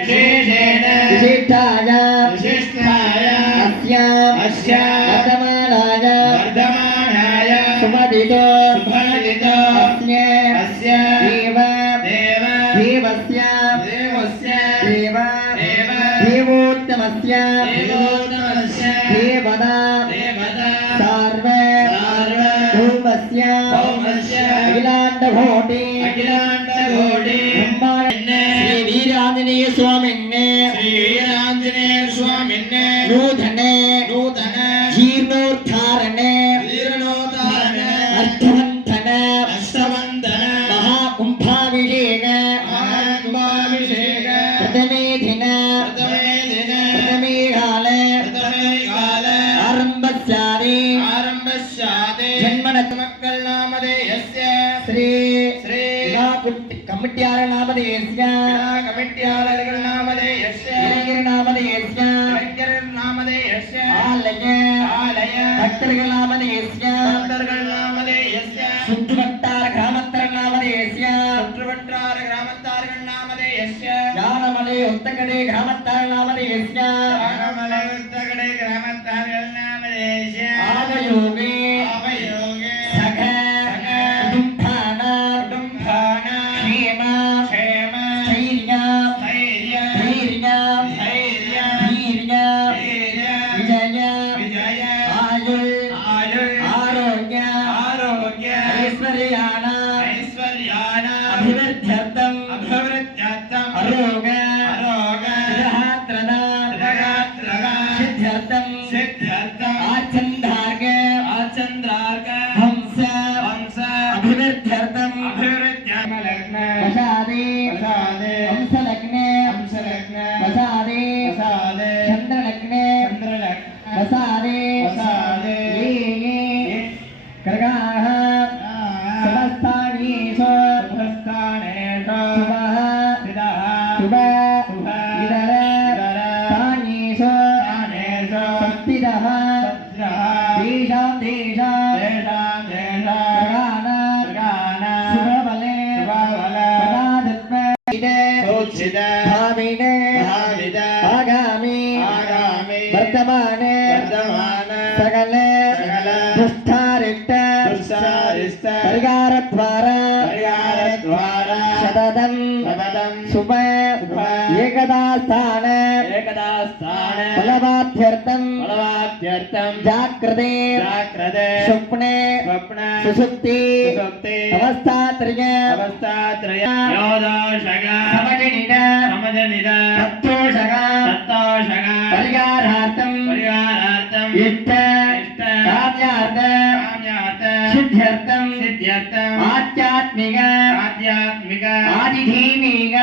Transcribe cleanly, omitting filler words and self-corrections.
विशेषेण विशिष्टाय अस्य वर्धमानाय सुमदितो अस्य देवस्य देवोत्तमस्य देवदा सार्वभौमस्य अखिलाण्डकोटि श्री वीरांजनेय स्वामिन्ने नूतन जीर्णोद्धारणे अष्टवन्दन महाकुंभाभिषेक प्रथमे दिन प्रथमे काले आरम्भस्यादि जन्मनत्मक्कल नामधेयस्य श्री कमिट्यार नामधेयस्य आलय भक्तर्गल नामधेयस्य सुट्टुवट्टार ग्रामत्तर नामधेयस्य यानमले उत्तकड़े ग्रामत्तर नामधेयस्य आवयोगे आगामी वर्तमान सकल दुष्टारिष्ट परिहारद्वारा शतदं शुभ एकदा स्थान बलवाध्यर्थं जाग्रते स्वप्ने सुषुप्ति अवस्थात्रय समजनिद तत्तोषग परिहारार्थं इष्ट काम्यार्थ सिद्ध्यर्थं आध्यात्मिक आदिधीमिक